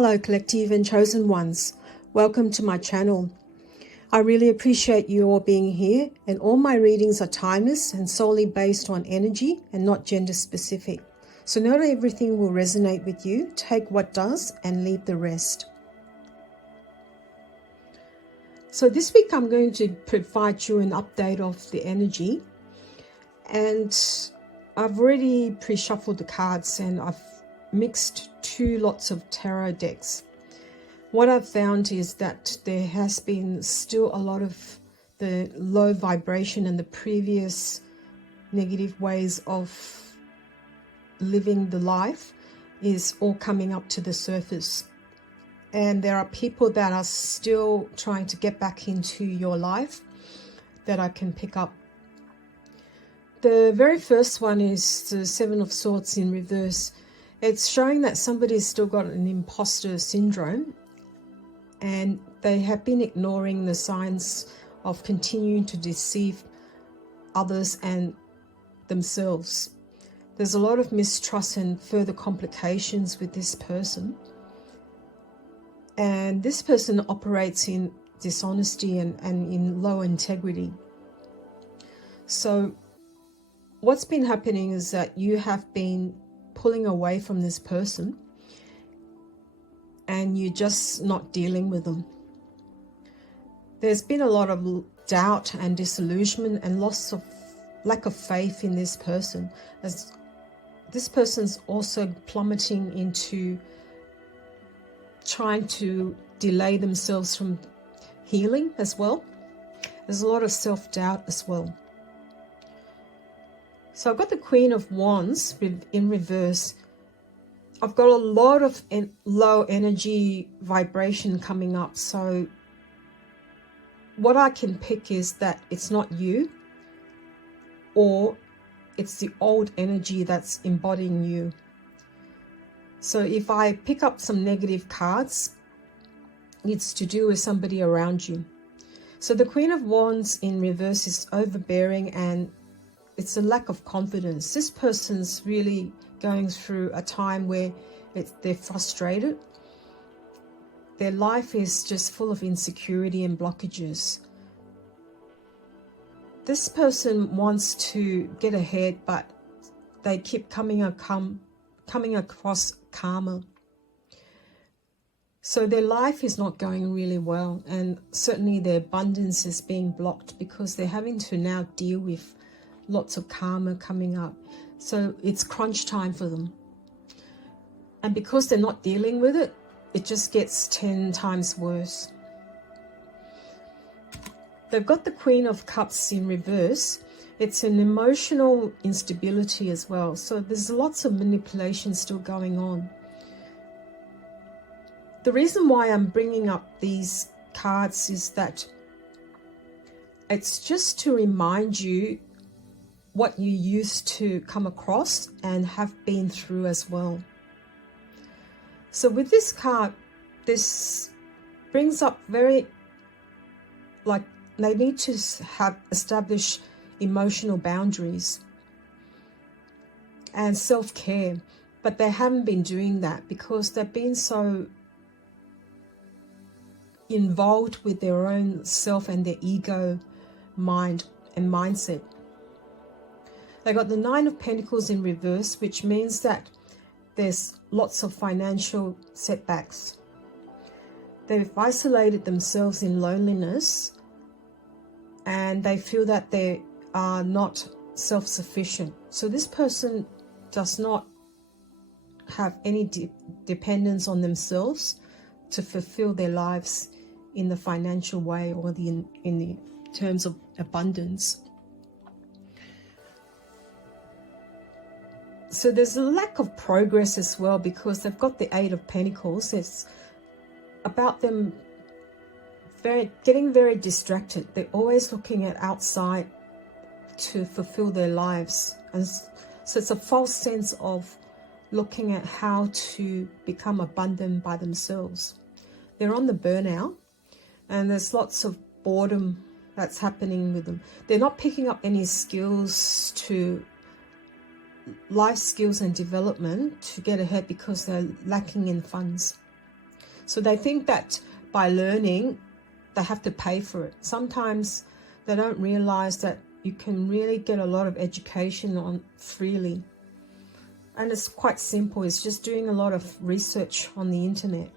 Hello, Collective and Chosen Ones. Welcome to my channel. I really appreciate you all being here, and all my readings are timeless and solely based on energy and not gender specific. So not everything will resonate with you. Take what does and leave the rest. So this week I'm going to provide you an update of the energy, and I've already pre-shuffled the cards and I've mixed two lots of tarot decks. What I've found is that there has been still a lot of the low vibration and the previous negative ways of living the life is all coming up to the surface. And there are people that are still trying to get back into your life that I can pick up. The very first one is the Seven of Swords in reverse. It's showing that somebody's still got an imposter syndrome, and they have been ignoring the signs of continuing to deceive others and themselves. There's a lot of mistrust and further complications with this person. And this person operates in dishonesty and in low integrity. So what's been happening is that you have been pulling away from this person and you're just not dealing with them. There's been a lot of doubt and disillusionment and lack of faith in this person, as this person's also plummeting into trying to delay themselves from healing as well. There's a lot of self-doubt as well. So I've got the Queen of Wands in reverse. I've got a lot of low energy vibration coming up. So what I can pick is that it's not you, or it's the old energy that's embodying you. So if I pick up some negative cards, it's to do with somebody around you. So the Queen of Wands in reverse is overbearing, and it's a lack of confidence. This person's really going through a time where they're frustrated. Their life is just full of insecurity and blockages. This person wants to get ahead, but they keep coming across karma. So their life is not going really well, and certainly their abundance is being blocked because they're having to now deal with lots of karma coming up. So it's crunch time for them. And because they're not dealing with it, it just gets 10 times worse. They've got the Queen of Cups in reverse. It's an emotional instability as well. So there's lots of manipulation still going on. The reason why I'm bringing up these cards is that it's just to remind you what you used to come across and have been through as well. So with this card, this brings up they need to establish emotional boundaries and self-care, but they haven't been doing that because they've been so involved with their own self and their ego mind and mindset. They got the Nine of Pentacles in reverse, which means that there's lots of financial setbacks. They've isolated themselves in loneliness, and they feel that they are not self-sufficient. So this person does not have any dependence on themselves to fulfill their lives in the financial way or in the terms of abundance. So there's a lack of progress as well because they've got the Eight of Pentacles. It's about them getting very distracted. They're always looking at outside to fulfill their lives. And so it's a false sense of looking at how to become abundant by themselves. They're on the burnout, and there's lots of boredom that's happening with them. They're not picking up any skills life skills and development to get ahead because they're lacking in funds. So they think that by learning, they have to pay for it. Sometimes they don't realize that you can really get a lot of education on freely. And it's quite simple. It's just doing a lot of research on the internet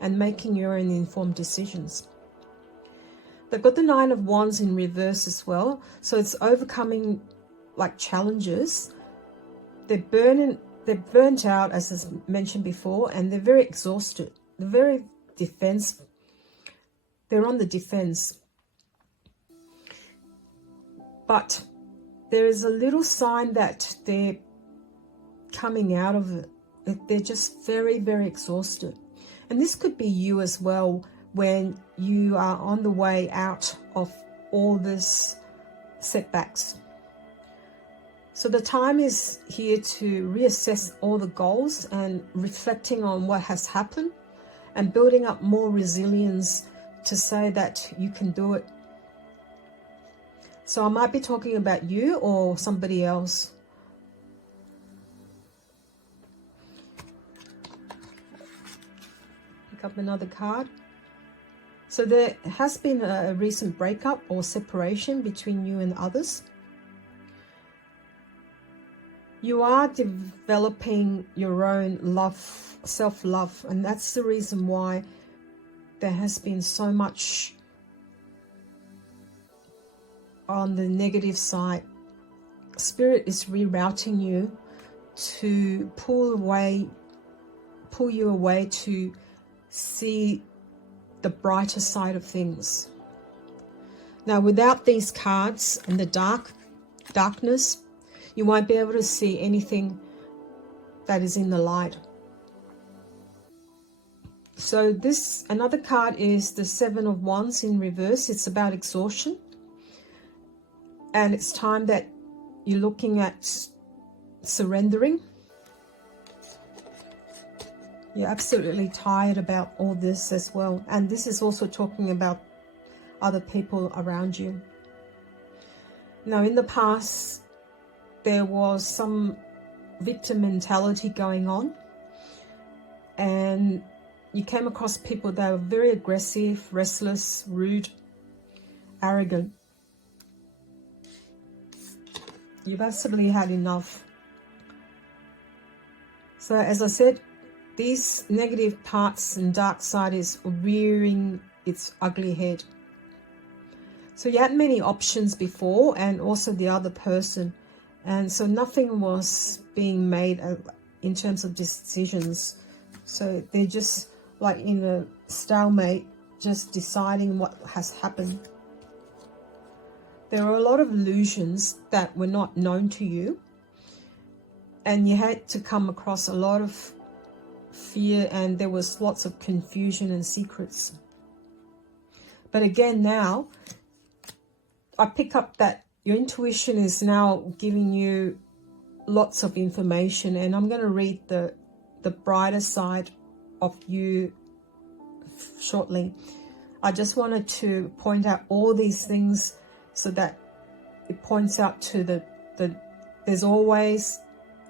and making your own informed decisions. They've got the Nine of Wands in reverse as well. So it's overcoming like challenges. They're burnt out, as I mentioned before, and they're very exhausted. They're very they're on the defense. But there is a little sign that they're coming out of it. They're just very, very exhausted. And this could be you as well, when you are on the way out of all this setbacks. So the time is here to reassess all the goals and reflecting on what has happened and building up more resilience to say that you can do it. So I might be talking about you or somebody else. Pick up another card. So there has been a recent breakup or separation between you and others. You are developing your own love, self-love, and that's the reason why there has been so much on the negative side. Spirit is rerouting you to pull you away to see the brighter side of things. Now, without these cards and the darkness, you won't be able to see anything that is in the light. So another card is the Seven of Wands in reverse. It's about exhaustion. And it's time that you're looking at surrendering. You're absolutely tired about all this as well. And this is also talking about other people around you. Now, in the past, there was some victim mentality going on. And you came across people that were very aggressive, restless, rude, arrogant. You've absolutely had enough. So as I said, these negative parts and dark side is rearing its ugly head. So you had many options before, and also the other person. And so nothing was being made in terms of decisions. So they're just like in a stalemate, just deciding what has happened. There are a lot of illusions that were not known to you. And you had to come across a lot of fear, and there was lots of confusion and secrets. But again, now I pick up that your intuition is now giving you lots of information, and I'm going to read the brighter side of you shortly. I just wanted to point out all these things so that it points out to there's always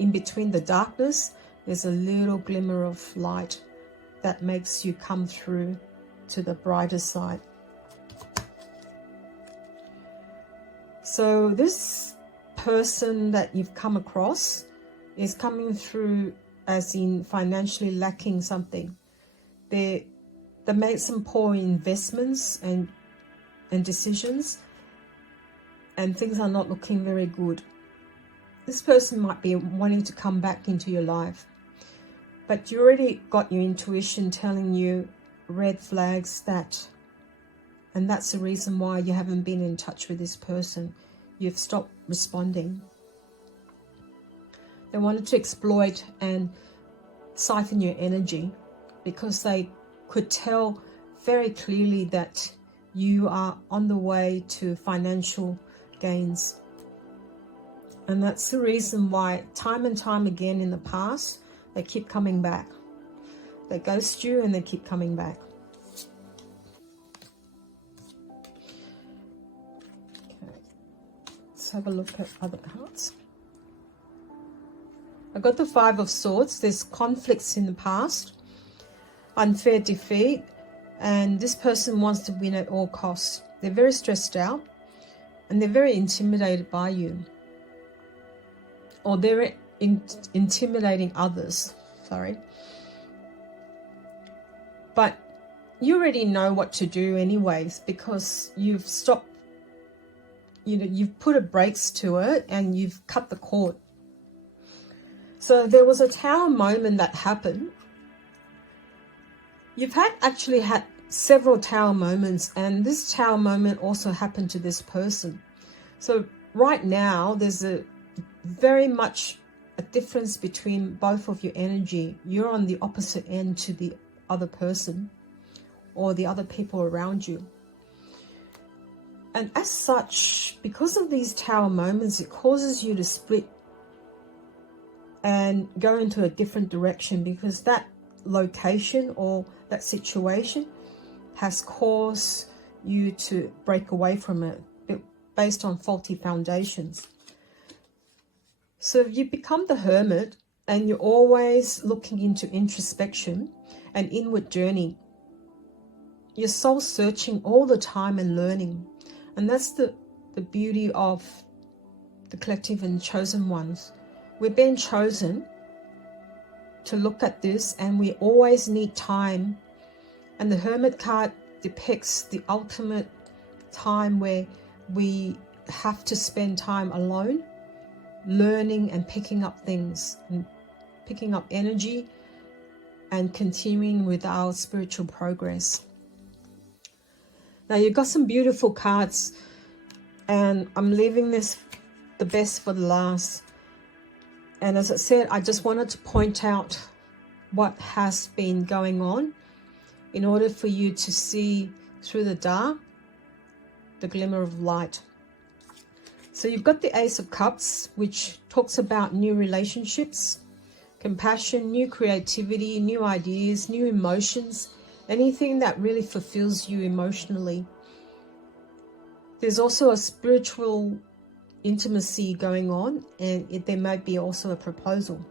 in between the darkness, there's a little glimmer of light that makes you come through to the brighter side. So this person that you've come across is coming through as in financially lacking something. They made some poor investments and decisions, and things are not looking very good. This person might be wanting to come back into your life, but you already got your intuition telling you red flags and that's the reason why you haven't been in touch with this person. You've stopped responding. They wanted to exploit and siphon your energy because they could tell very clearly that you are on the way to financial gains. And that's the reason why time and time again in the past, they keep coming back. They ghost you and they keep coming back. Okay. Let's have a look at other cards. I got the Five of Swords. There's conflicts in the past. unfair defeat, and this person wants to win at all costs. They're very stressed out and they're very intimidated by you, or they're intimidating others, sorry. But you already know what to do anyways, because you've stopped, you've put a brakes to it and you've cut the cord. So there was a tower moment that happened. You've actually had several tower moments, and this tower moment also happened to this person. So right now there's very much a difference between both of your energy. You're on the opposite end to the other person or the other people around you. And as such, because of these tower moments, it causes you to split and go into a different direction, because that location or that situation has caused you to break away from it based on faulty foundations. So you become the hermit, and you're always looking into introspection and inward journey. You're soul searching all the time and learning. And that's the beauty of the collective and chosen ones. We're being chosen to look at this, and we always need time. And the Hermit card depicts the ultimate time where we have to spend time alone, learning and picking up things, and picking up energy and continuing with our spiritual progress. Now, you've got some beautiful cards, and I'm leaving the best for the last. And as I said, I just wanted to point out what has been going on in order for you to see through the dark the glimmer of light. So you've got the Ace of Cups, which talks about new relationships, compassion, new creativity, new ideas, new emotions, anything that really fulfills you emotionally. There's also a spiritual intimacy going on, and there might be also a proposal.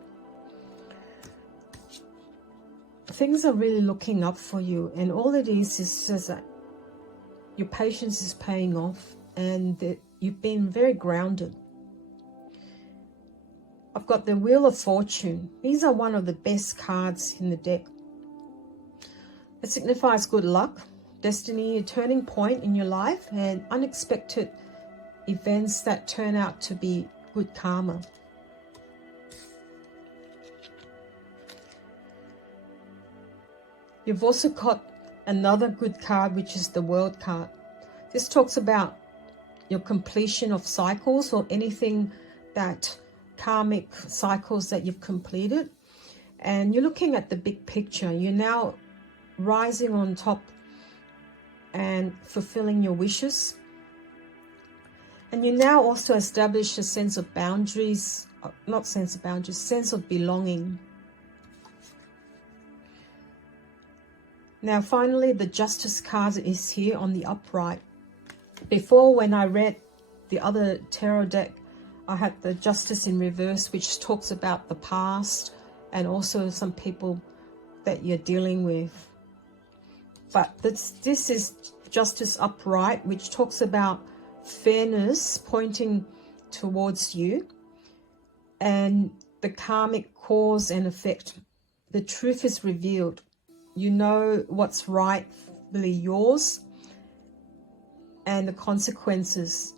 Things are really looking up for you, and all it is just that your patience is paying off, and that you've been very grounded. I've got the Wheel of Fortune. These are one of the best cards in the deck. It signifies good luck, destiny, a turning point in your life, and unexpected events that turn out to be good karma. You've also got another good card, which is the World card. This talks about your completion of cycles, or anything that karmic cycles that you've completed, and you're looking at the big picture. You're now rising on top and fulfilling your wishes. And you now also establish a sense of boundaries, not sense of boundaries, sense of belonging. Now finally, the Justice card is here on the upright. Before, when I read the other tarot deck, I had the Justice in reverse, which talks about the past and also some people that you're dealing with. But this is Justice upright, which talks about fairness pointing towards you, and the karmic cause and effect. The truth is revealed. You know what's rightfully yours and the consequences.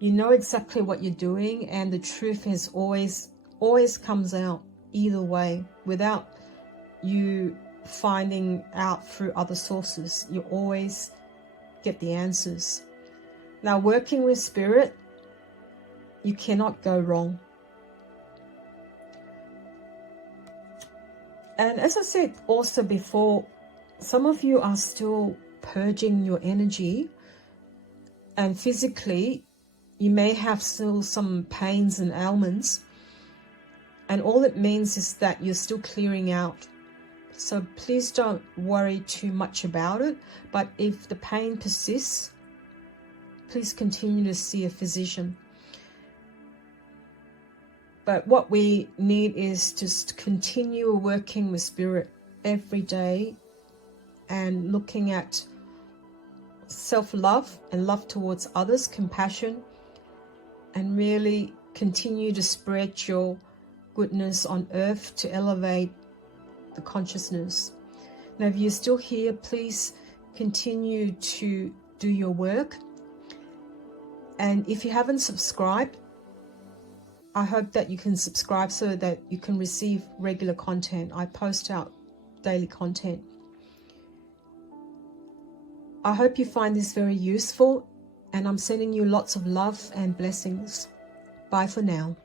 You know exactly what you're doing, and the truth is always comes out either way, without you finding out through other sources. You always get the answers. Now, working with spirit, you cannot go wrong. And as I said also before, some of you are still purging your energy, and physically you may have still some pains and ailments, and all it means is that you're still clearing out. So please don't worry too much about it, but if the pain persists, please continue to see a physician. But what we need is just continue working with spirit every day, and looking at self-love and love towards others, compassion, and really continue to spread your goodness on earth to elevate the consciousness. Now, if you're still here, please continue to do your work. And if you haven't subscribed, I hope that you can subscribe so that you can receive regular content. I post out daily content. I hope you find this very useful, and I'm sending you lots of love and blessings. Bye for now.